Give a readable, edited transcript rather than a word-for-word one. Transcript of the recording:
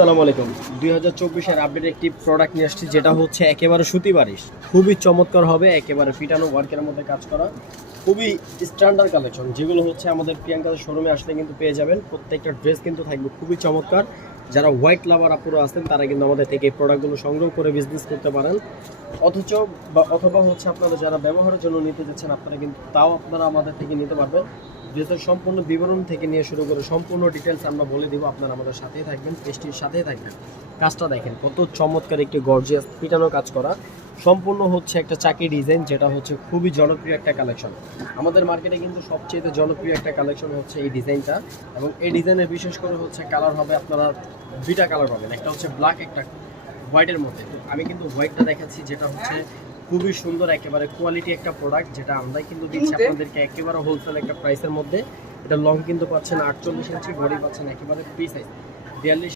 আসসালামু আলাইকুম। 2024 এর আপডেট একটি প্রোডাক্ট নিয়ে আসছি, যেটা হচ্ছে একেবারে সুতি বারিশ। খুবই চমৎকার হবে, একেবারে পিটানো ওয়ার্কের মধ্যে কাজ করা, খুবই স্ট্যান্ডার্ড কালেকশন, যেগুলো হচ্ছে আমাদের প্রিয়াঙ্কাদের শোরুমে আসলে কিন্তু পেয়ে যাবেন। প্রত্যেকটা ড্রেস কিন্তু থাকবে খুবই চমৎকার। যারা হোয়াইট লাভার আপুরা আছেন তারা কিন্তু আমাদের থেকে এই প্রোডাক্টগুলো সংগ্রহ করে বিজনেস করতে পারেন। অথবা হচ্ছে আপনারা যারা ব্যবহারের জন্য নিতে যাচ্ছেন, আপনারা কিন্তু তাও আপনারা আমাদের থেকে নিতে পারবেন। ড্রেসের সম্পূর্ণ বিবরণ থেকে নিয়ে শুরু করে সম্পূর্ণ ডিটেলস আমরা বলে দিব। আপনারা আমাদের সাথেই থাকবেন, পেস্টির সাথেই থাকবেন। কাজটা দেখেন কত চমৎকার, একটি গর্জিয়াস পিটানো কাজ করা, সম্পূর্ণ হচ্ছে একটা চাকি ডিজাইন, যেটা হচ্ছে খুবই জনপ্রিয় একটা কালেকশন। আমাদের মার্কেটে কিন্তু সবচেয়ে জনপ্রিয় একটা কালেকশন হচ্ছে এই ডিজাইনটা। এবং এই ডিজাইনের বিশেষ করে হচ্ছে কালার হবে, আপনারা দুইটা কালার পাবেন, একটা হচ্ছে ব্ল্যাক, একটা হোয়াইটের মধ্যে। তো আমি কিন্তু হোয়াইটটা দেখাচ্ছি, যেটা হচ্ছে খুবই সুন্দর, একেবারে কোয়ালিটি একটা প্রোডাক্ট, যেটা আমরাই কিন্তু দিচ্ছি আপনাদেরকে একেবারে হোলসেল একটা প্রাইসের মধ্যে। এটা লং কিন্তু পাচ্ছেন 48 ইঞ্চি, বডি পাচ্ছেন একেবারে ফ্রি সাইজ 42